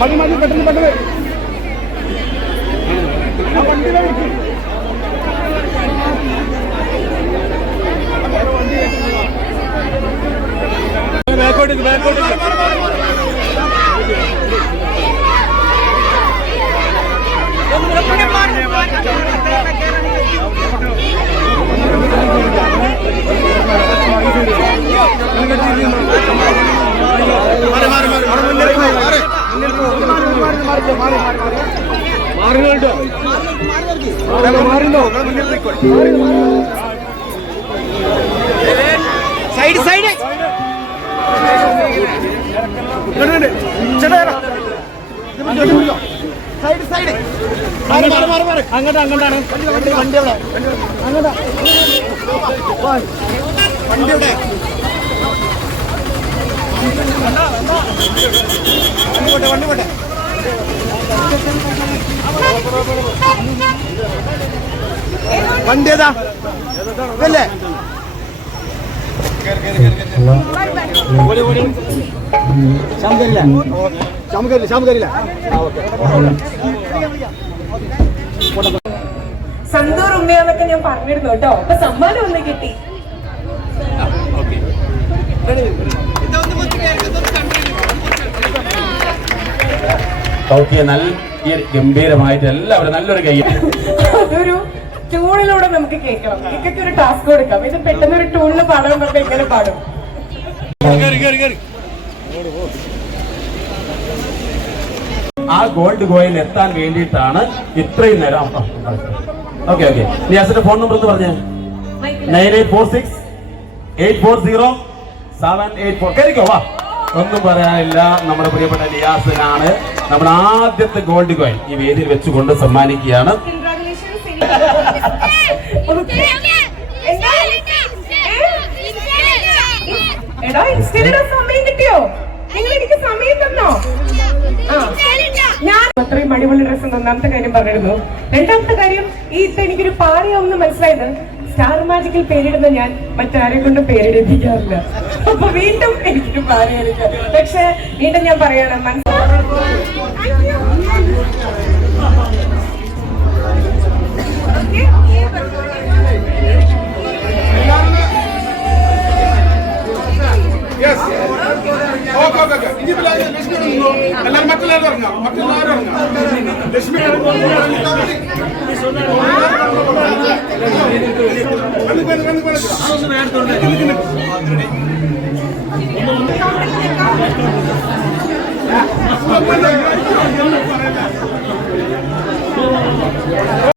മതി മതി പെട്ടെന്ന് പെട്ടെന്ന് ബാക്കോട്ട് ബാക്കോട്ട് സൈഡ് സൈഡ് സൈഡ് സൈഡ് അങ്ങോട്ട് അങ്ങോട്ടാണ് വണ്ടി എവിടെ അങ്ങോട്ടാ വണ്ടി എവിടെ വണ്ടി പോട്ടെ വണ്ടി ഏതാ ഇതല്ലേ സന്തൂർ ഉമ്മയാന്നൊക്കെ ഞാൻ പറഞ്ഞിരുന്നു കേട്ടോ. അപ്പൊ സമ്മാനം ഒന്ന് കിട്ടി. ഗംഭീരമായിട്ട് എല്ലാവരും നല്ലൊരു കൈ. അതൊരു ട്യൂണിലൂടെ നമുക്ക് കേൾക്കണം. ഇതൊക്കെ ഒരു ടാസ്ക് കൊടുക്കാം. ഇത് പെട്ടെന്ന് ഒരു ട്യൂണിൽ പാടാൻ പറഞ്ഞാൽ എങ്ങനെ പാടും? ആ ഗോൾഡ് കോയിൽ എത്താൻ വേണ്ടിയിട്ടാണ് ഇത്രയും നേരം. Okay okay. നിയാസിന്റെ ഫോൺ നമ്പർ എന്ന് പറഞ്ഞേ 9846840784. കേറിക്കോ വാ. ഒന്നും പറയാനില്ല. നമ്മുടെ പ്രിയപ്പെട്ട നിയാസിനാണ് നമ്മുടെ ആദ്യത്തെ ഗോൾഡ് കോയിൻ ഈ വേദിയിൽ വെച്ചുകൊണ്ട് സമ്മാനിക്കുകയാണ്. സമയം കിട്ടിയോ? നിങ്ങൾ എനിക്ക് സമയം തന്നോ? ഞാൻ അത്രയും അടിപൊളി ഡ്രസ്സ് ഒന്നാമത്തെ കാര്യം പറഞ്ഞിരുന്നു. രണ്ടാമത്തെ കാര്യം ഈ എനിക്കൊരു പാറിയാവുന്ന മനസ്സിലായത് സ്റ്റാർ മാജിക്കിൽ പേരിടുന്ന ഞാൻ മറ്റാരെ കൊണ്ടും പേരിടിപ്പിക്കാറില്ല. അപ്പൊ വീണ്ടും എനിക്കൊരു പാറിയായിരിക്കും. പക്ഷെ വീണ്ടും ഞാൻ പറയണം എല്ലാവരും മറ്റുള്ളവരും ഇറങ്ങാം. മറ്റുള്ളവരും ഇറങ്ങാം. ലക്ഷ്മി